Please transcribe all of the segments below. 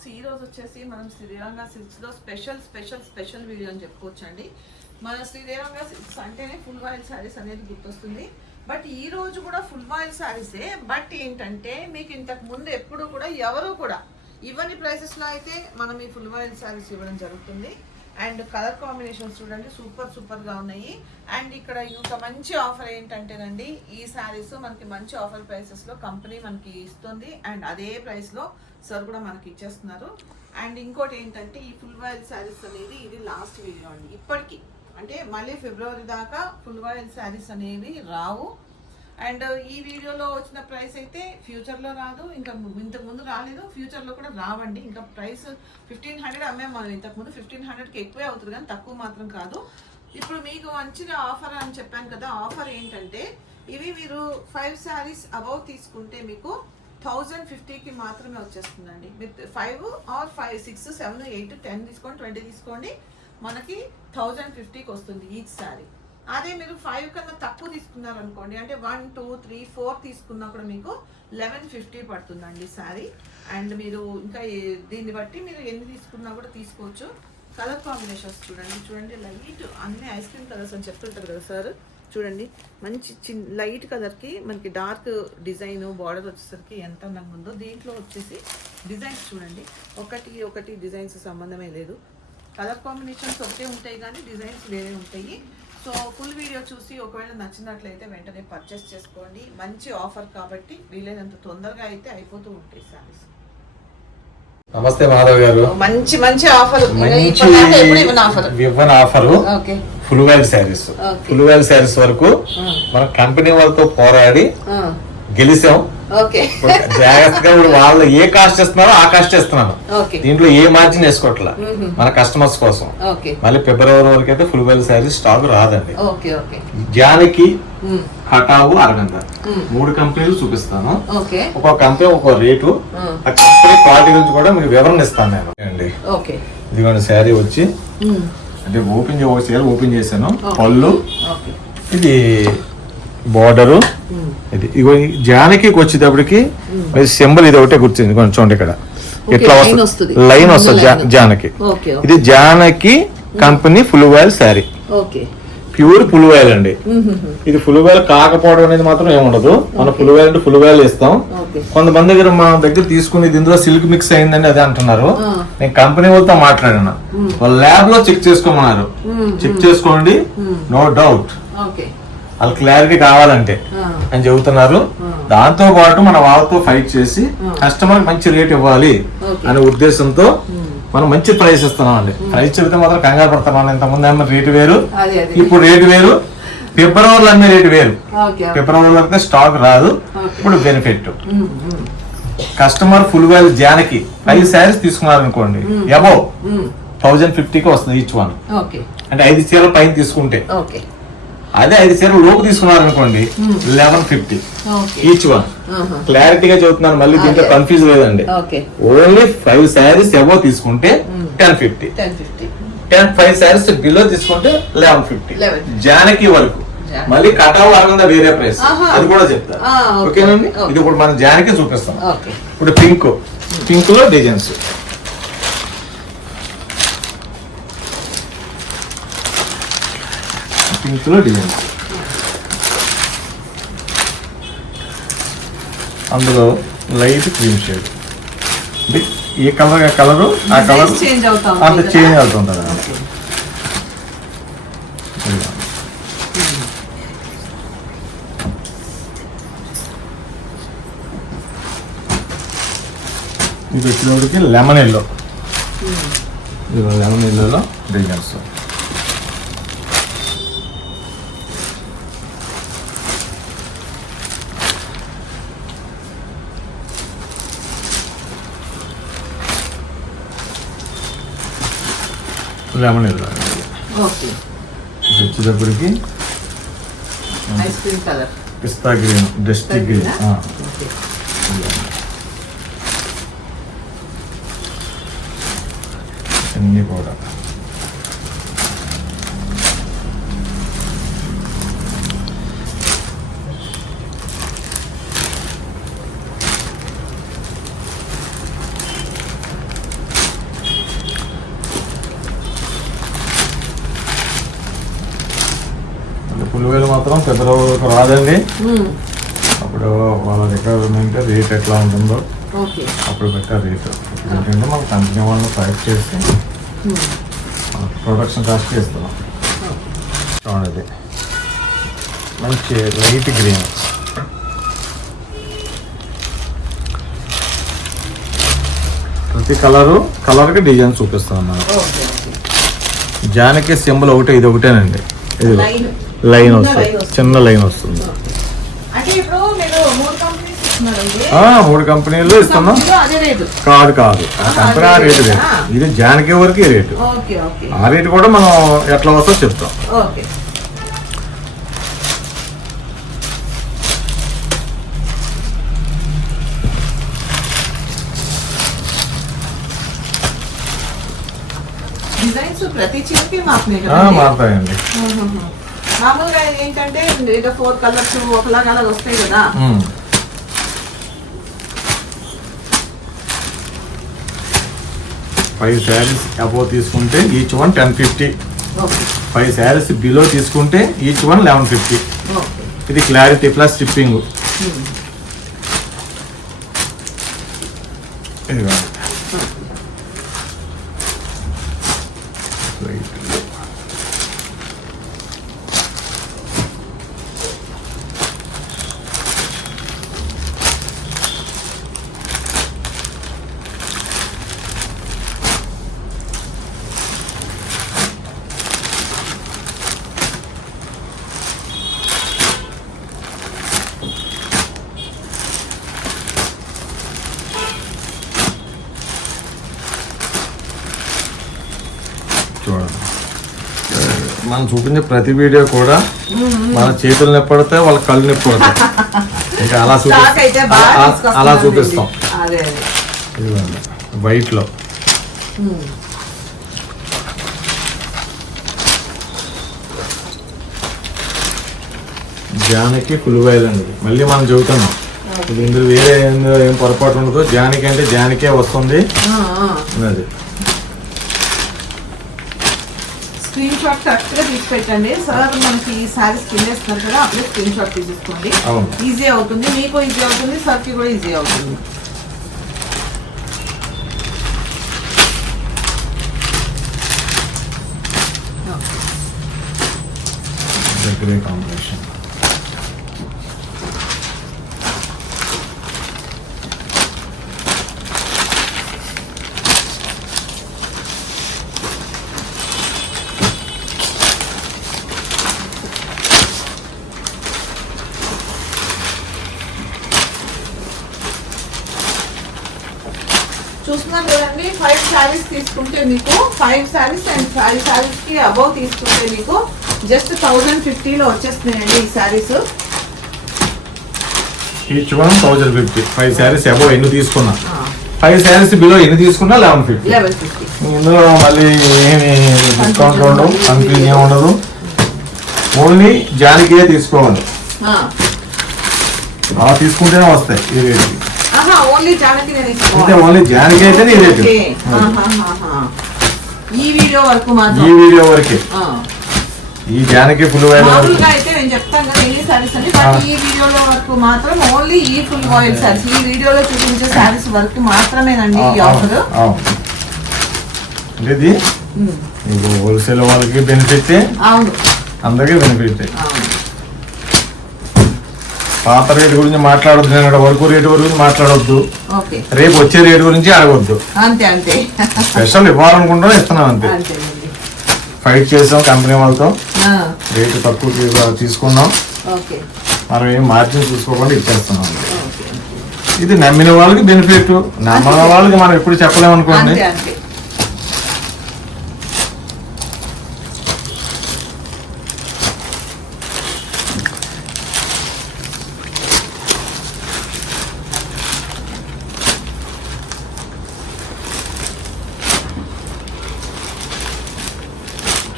Blogs ఈ రోజు వచ్చేసి మనం శ్రీరంగ సిల్క్స్లో స్పెషల్ స్పెషల్ స్పెషల్ వీడియో అని చెప్పుకోవచ్చు అండి మన శ్రీదేవంగా సిల్క్స్ అంటేనే ఫుల్ వాయిల్ శారీస్ అనేది గుర్తొస్తుంది. బట్ ఈ రోజు కూడా ఫుల్ వాయిల్ శారీసే. బట్ ఏంటంటే మీకు ఇంతకు ముందు ఎప్పుడు కూడా ఎవరు కూడా ఇవన్నీ ప్రైసెస్లో అయితే మనం ఈ ఫుల్ వాయిల్ శారీస్ ఇవ్వడం జరుగుతుంది. అండ్ కలర్ కాంబినేషన్స్ చూడండి సూపర్ సూపర్గా ఉన్నాయి. అండ్ ఇక్కడ ఇంకా మంచి ఆఫర్ ఏంటంటేనండి ఈ శారీస్ మనకి మంచి ఆఫర్ ప్రైసెస్లో కంపెనీ మనకి ఇస్తుంది. అండ్ అదే ప్రైస్లో సార్ కూడా మనకి ఇచ్చేస్తున్నారు. అండ్ ఇంకోటి ఏంటంటే ఈ ఫుల్ వాయిల్ శారీస్ అనేది ఇది లాస్ట్ వీడియో అండి. ఇప్పటికీ అంటే మళ్ళీ ఫిబ్రవరి దాకా ఫుల్ వాయిల్ శారీస్ అనేవి రావు. అండ్ ఈ వీడియోలో వచ్చిన ప్రైస్ అయితే ఫ్యూచర్లో రాదు. ఇంకా ఇంతకుముందు రాలేదు. ఫ్యూచర్లో కూడా రావండి. ఇంకా ప్రైస్ ఫిఫ్టీన్ హండ్రెడ్ అమ్మాయి మనం ఇంతకుముందు ఫిఫ్టీన్ హండ్రెడ్కి ఎక్కువే అవుతుంది కానీ తక్కువ మాత్రం కాదు. ఇప్పుడు మీకు మంచిగా ఆఫర్ అని చెప్పాను కదా ఆఫర్ ఏంటంటే ఇవి మీరు ఫైవ్ శారీస్ అబౌవ్ తీసుకుంటే మీకు థౌజండ్ ఫిఫ్టీకి మాత్రమే వచ్చేస్తుందండి. With five or five six seven eight ten తీసుకోండి ట్వంటీ తీసుకోండి. మనకి థౌజండ్ ఫిఫ్టీకి వస్తుంది ఈచ్ శారీ అదే మీరు ఫైవ్ కన్నా తక్కువ తీసుకున్నారు అనుకోండి అంటే వన్ టూ త్రీ ఫోర్ తీసుకున్నా కూడా మీకు లెవెన్ ఫిఫ్టీ పడుతుందండి శారీ అండ్ మీరు ఇంకా దీన్ని బట్టి మీరు ఎన్ని తీసుకున్నా కూడా తీసుకోవచ్చు. కలర్ కాంబినేషన్స్ చూడండి. చూడండి లైట్ అన్ని ఐస్ క్రీమ్ కలర్స్ అని చెప్తుంటారు కదా సార్ చూడండి మంచి చిన్ లైట్ కలర్కి మనకి డార్క్ డిజైన్ బార్డర్ వచ్చేసరికి ఎంత అందంగా ఉందో దీంట్లో వచ్చేసి డిజైన్స్ చూడండి. ఒకటి ఒకటి డిజైన్స్ సంబంధమే లేదు. కలర్ కాంబినేషన్స్ ఒకటే ఉంటాయి కానీ డిజైన్స్ వేరే ఉంటాయి. సో ఫుల్ వీడియో చూసి ఒకవేళ నచ్చినట్లయితే వెంటనే పర్చేస్ చేసుకోండి. మంచి ఆఫర్ కాబట్టి వీలైనంత తొందరగా అయితే అయిపోతూ ఉంటాయి సారీస్. నమస్తే మాధవ్ గారు. మంచి మంచి ఆఫర్ మంచి ఆఫర్ ఇవ్వని offer full voile saris. Full voile saris వరకు మన కంపెనీ వాళ్ళతో పోరాడి గెలిచాం ఓకే ఇప్పుడు జాగ్రత్తగా వాళ్ళు ఏ కాస్ట్ ఇస్తున్నారో ఆ కాస్ట్ ఇస్తున్నాను దీంట్లో ఏ మార్జిన్ వేసుకోవట్లా మన కస్టమర్స్ కోసం. మళ్ళీ ఫిబ్రవరి వరకు అయితే ఫుల్ వేల్ శారీస్ స్టాక్ రాదండి జానికి హటావు అరగంట. మూడు కంపెనీలు చూపిస్తాను. ఒక్కొక్క కంపెనీ ఒక్కో రేటు ఆ కంపెనీ క్వాలిటీ గురించి కూడా మీకు వివరణ ఇస్తాను నేను. అండి. ఇదిగోండి శారీ వచ్చి. అంటే ఓపెన్ ఒక చీర ఓపెన్ చేశాను. పళ్ళు. ఇది బోర్డరు. ఇది ఇగో జానకి వచ్చేటప్పటికి సింబల్ ఇది ఒకటే గుర్తుంది. కొంచెం చూడండి ఇక్కడ. ఇట్లా line వస్తుంది. లైన్ వస్తుంది. జానకి. ఇది Janaki company full voile sari pure full voile అండి ఇది ఫుల్ వాయిల్ కాకపోవడం అనేది మాత్రం ఏముండదు మనం ఫుల్ వాయిల్ అంటే ఫుల్ వాయిల్ ఇస్తాం కొంతమంది దగ్గర మా దగ్గర తీసుకుని ఇందులో సిల్క్ మిక్స్ అయిందని అదే అంటున్నారు. నేను కంపెనీ వాళ్ళతో మాట్లాడాను. వాళ్ళ ల్యాబ్లో చెక్ చేసుకోమన్నారు. చెక్ చేసుకోండి. No doubt. వాళ్ళ క్లారిటీ కావాలంటే అని చెబుతున్నారు. దాంతో పాటు మన వాళ్ళతో ఫైట్ చేసి కస్టమర్ మంచి రేట్ ఇవ్వాలి. అనే ఉద్దేశంతో మనం మంచి ప్రైస్ ఇస్తున్నాం అండి ప్రైస్ చెబితే మాత్రం కంగారు పడుతున్నాం ఇంత ముందు ఏమో రేటు వేరు ఇప్పుడు రేటు వేరు. ఫిబ్రవరిలో అమ్మే రేటు వేరు. ఫిబ్రవరిలో అయితే స్టాక్ రాదు. ఇప్పుడు benefit customer full value Janaki ఐదు శారీస్ తీసుకున్నారు అనుకోండి అబో థౌజండ్ ఫిఫ్టీకి వస్తుంది ఈచ్ వన్ అంటే ఐదు చీరల పైన తీసుకుంటే. అదే ఐదు చీరలు లోపు తీసుకున్నారు అనుకోండి eleven fifty okay each one క్లారిటీగా చెబుతున్నాను మళ్ళీ దీంట్లో. కన్ఫ్యూజ్ లేదండి. ఓన్లీ ఫైవ్ శారీస్ ఎబో తీసుకుంటే ten fifty ten fifty five saris below తీసుకుంటే లెవెన్ ఫిఫ్టీ 11. జానకి వరకు. మళ్ళీ కటావు అరగంద వేరే ప్రైస్. అది కూడా ఓకే. ఓకేనండి ఓకే. ఇది ఇప్పుడు మనం జానకి చూపిస్తాం. ఇప్పుడు పింక్ పింక్లో డిజైన్స్ పింక్లో డిజైన్స్ అందులో లైట్ క్రీమ్ షేడ్. ఏ కలర్ ఆ కలరు ఆ కలర్ చేంజ్ చేంజ్? అవుతుంటుంది ఓకే. ఇది వచ్చేటప్పటికి లెమన్ ఎల్లో ఇది లెమన్ ఎల్లోలో డిజైన్స్ లెమన్ ఎల్లో ఓకే ఇది వచ్చేటప్పటికి ice cream colour pista green dusty green okay అన్నీ కూడా పులివేలు మాత్రం ఫిబ్రవరికి రాదండి. మ్మ్. అప్పుడు వాళ్ళ రిక్వైర్మెంట్ రేట్ ఎట్లా ఉంటుందో అప్పుడు పెట్టారు రేట్. ఏంటంటే మన కంపెనీ వాళ్ళని ఫైట్ చేసి. ప్రొడక్షన్ కాస్ట్ ఇస్తున్నాం చూడండి మంచి లైట్ గ్రీన్ ప్రతి కలరు కలర్కి డిజైన్ చూపిస్తాం అన్నమాట ఓకే ఓకే. జానకి సింబల్ ఒకటే ఇది ఒకటేనండి. ఇది లైన్ వస్తుంది. చిన్న లైన్ వస్తుంది. మూడు కంపెనీలు ఇస్తున్నాం. కాదు కాదు. ఆ కంపెనీ ఆ రేటు. రేటు. ఇది జానకి వరకు రేటు. ఆ రేటు కూడా మనం ఎట్లా వస్తుందో చెప్తాం. మారుతాయండి. మామూలుగా ఏంటంటే ఏదో ఫోర్ కలర్స్ ఒకలాగా అలా వస్తాయి కదా. ఫైవ్ శారీస్ అబోవ్ తీసుకుంటే each one ten fifty five saris below తీసుకుంటే ఈచ్ వన్ లెవెన్ ఫిఫ్టీ ఇది క్లారిటీ ప్లస్ స్టిప్పింగ్ చూడండి మనం చూపించే ప్రతి వీడియో కూడా మన చేతులు నొప్పడితే వాళ్ళ కళ్ళు నొప్పి పడతాయి ఇంకా అలా చూపిస్తాం అలా- చూపిస్తాం. అదే అదే. ఇదిగోండి. వైట్లో. ఉమ్. జానకి ఇది. మళ్ళీ మనం చెబుతున్నాం. ఇది ఇందులో వేరే ఏం పొరపాటు ఉండదు జానకి అంటే జానకే వస్తుంది. అది. స్క్రీన్ షాట్ కరెక్ట్గా తీసి పెట్టండి సార్ మనకి ఈ సారీస్ కిందేస్తున్నారు కదా అప్పుడే స్క్రీన్ షాట్ తీసేసుకోండి అవును. ఈజీ అవుతుంది మీకు ఈజీ అవుతుంది సార్కి కూడా ఈజీ అవుతుంది దగ్గరే కాంబినేషన్ చూస్తున్నారు కదండి. ఫైవ్ శారీస్ తీసుకుంటే మీకు ఫైవ్ శారీస్ అండ్ ఫైవ్ శారీస్కి అబౌవ్ తీసుకుంటే మీకు జస్ట్ థౌజండ్ ఫిఫ్టీలో వచ్చేస్తున్నాయండి ఈ saris each one thousand fifty five saris above ఎన్ని తీసుకున్నా? ఫైవ్ శారీస్ బిలో ఎన్ని తీసుకున్నా? లెవెన్ ఫిఫ్టీ ఇందులో మళ్ళీ ఏమి డిస్కౌంట్ ఉండవు కన్ఫ్యూజ్ ఏమి ఉండదు. ఓన్లీ జానికే తీసుకోవాలి. తీసుకుంటేనే వస్తాయి ఈ రేట్కి ఓన్లీ జానకి నేను అంటే ఇస్తాను ఓన్లీ జానికే అయితే ఈ రేటు వీడియో వరకు ఈ వీడియో వరకే. ఈ జానకి ఫుల్ వరకు. మామూలుగా అయితే నేను చెప్తాను కదా ఎన్ని సారీస్ అని బట్. ఈ వీడియోలో వరకు మాత్రం ఓన్లీ ఈ ఫుల్ ఆయిల్ సారీస్ ఈ వీడియోలో చూపించే సారీస్ వరకు మాత్రమేనండి ఈ ఆఫర్ ఇది హోల్సేల్ వాళ్ళకి బెనిఫిట్ అవును. అందరికీ బెనిఫిట్ అవును. పాత రేటు గురించి మాట్లాడొద్దు నేను వరకు రేటు గురించి మాట్లాడొద్దు. రేపు వచ్చే రేటు గురించి అడగొద్దు. అంతే అంతే. స్పెషల్ ఇవ్వాలనుకుంటాం ఇస్తున్నాం అంతే. ఫైట్ చేసాం కంపెనీ వాళ్ళతో. రేటు తక్కువ తీసుకున్నాం. మనం ఏం మార్జిన్ చూసుకోకుండా ఇచ్చేస్తున్నాం ఇది నమ్మిన వాళ్ళకి బెనిఫిట్. నమ్మని వాళ్ళకి మనం ఎప్పుడు చెప్పలేము అనుకోండి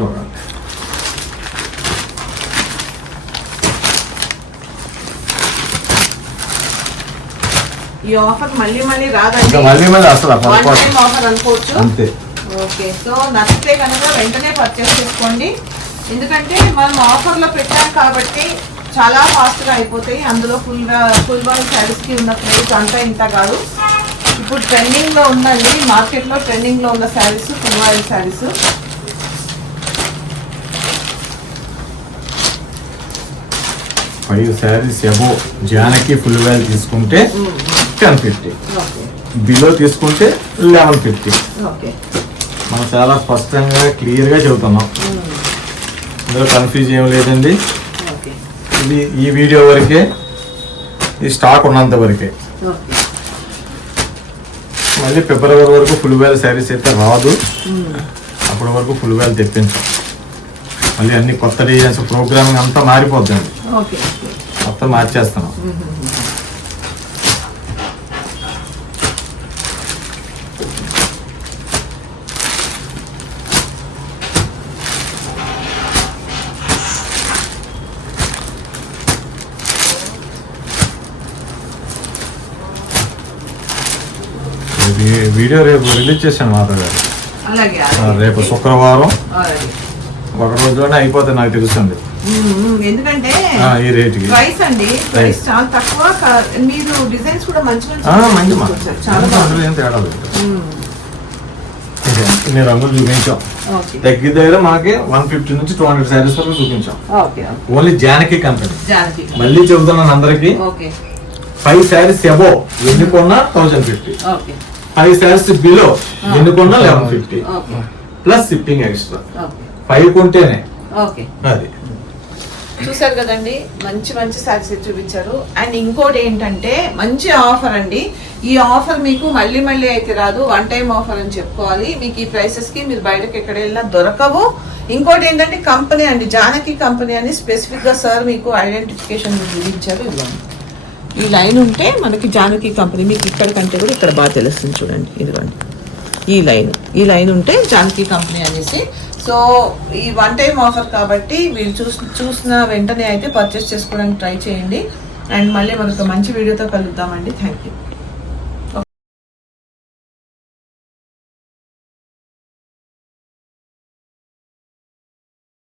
చూడండి. ఈ ఆఫర్ మళ్ళీ మళ్ళీ రాదండి. మళ్ళీ మళ్ళీ అసలు ఆఫర్ అనుకోవచ్చు. అంతే. ఓకే. సో నచ్చితే కనుక వెంటనే పర్చేస్ చేసుకోండి. ఎందుకంటే మనం ఆఫర్లో పెట్టాం కాబట్టి చాలా ఫాస్ట్గా అయిపోతాయి. అందులో ఫుల్ ఫుల్ బాల్ శారీస్కి ఉన్న ప్రైస్ అంతా ఇంత కాదు. ఇప్పుడు ట్రెండింగ్లో ఉందండి మార్కెట్లో ట్రెండింగ్లో ఉన్న saris full ball saris five saris above Janaki full value తీసుకుంటే టెన్ ఫిఫ్టీ బిలో తీసుకుంటే లెవెన్ ఫిఫ్టీ మనం చాలా స్పష్టంగా క్లియర్గా చెబుతున్నాం. ఇందులో కన్ఫ్యూజ్ ఏం లేదండి. ఇది ఈ వీడియో వరకే ఈ స్టాక్ ఉన్నంత వరకే. మళ్ళీ ఫిబ్రవరి వరకు ఫుల్ వేల్ శారీస్ అయితే రాదు. అప్పటి వరకు ఫుల్ వేల్ తెప్పించాం. మళ్ళీ అన్ని కొత్త డిజైన్స్ ప్రోగ్రామింగ్ అంతా మారిపోద్దండి. మొత్తం మార్చేస్తున్నాం. వీడియో రేపు రిలీజ్ చేశాను మాత గారు. రేపు శుక్రవారం. ఒక రోజులోనే అయిపోతే నాకు తెలుస్తుంది. ఎందుకంటే ఈ రేటుకి ప్రైస్ అండి. ప్రైస్ చాలా తక్కువ. మీరు డిజైన్స్ కూడా మంచి ఆ, మంచి. చాలా బాగుంది. ఏం తేడా ఇన్ని రంగులు చూపించాం. దగ్గర దగ్గర మనకి వన్ ఫిఫ్టీ నుంచి టూ హండ్రెడ్ శారీస్ వరకు చూపించాం. ఓన్లీ జానకి కంపెనీ మళ్ళీ చెబుతున్నాను అందరికి. ఫైవ్ శారీస్ ఎబో ఎన్ని కొన్నా thousand fifty five saris below ఎన్ని కొన్నా eleven fifty plus shipping extra five కొంటేనే. Okay. అది. చూసారు కదండి మంచి మంచి శారీస్ చూపించారు. అండ్ ఇంకోటి ఏంటంటే మంచి ఆఫర్ అండి. ఈ ఆఫర్ మీకు మళ్ళీ మళ్ళీ అయితే రాదు. వన్ టైం ఆఫర్ అని చెప్పుకోవాలి. మీకు ఈ ప్రైసెస్కి మీరు బయటకు ఎక్కడ వెళ్ళినా దొరకవు. ఇంకోటి ఏంటంటే కంపెనీ అండి జానకి కంపెనీ అని స్పెసిఫిక్గా సార్ మీకు ఐడెంటిఫికేషన్ చూపించారు. ఇవ్వండి ఈ లైన్ ఉంటే మనకి జానకి కంపెనీ మీకు ఇక్కడ కంటే కూడా ఇక్కడ బాగా తెలుస్తుంది చూడండి. ఇదిగోండి. ఈ లైన్ ఈ లైన్ ఉంటే జానకి కంపెనీ అనేసి సో ఈ వన్ టైం ఆఫర్ కాబట్టి మీరు చూస్ చూసిన వెంటనే అయితే పర్చేస్ చేసుకోవడానికి ట్రై చేయండి. అండ్ మళ్ళీ మనకు మంచి వీడియోతో కలుద్దామండి. Thank you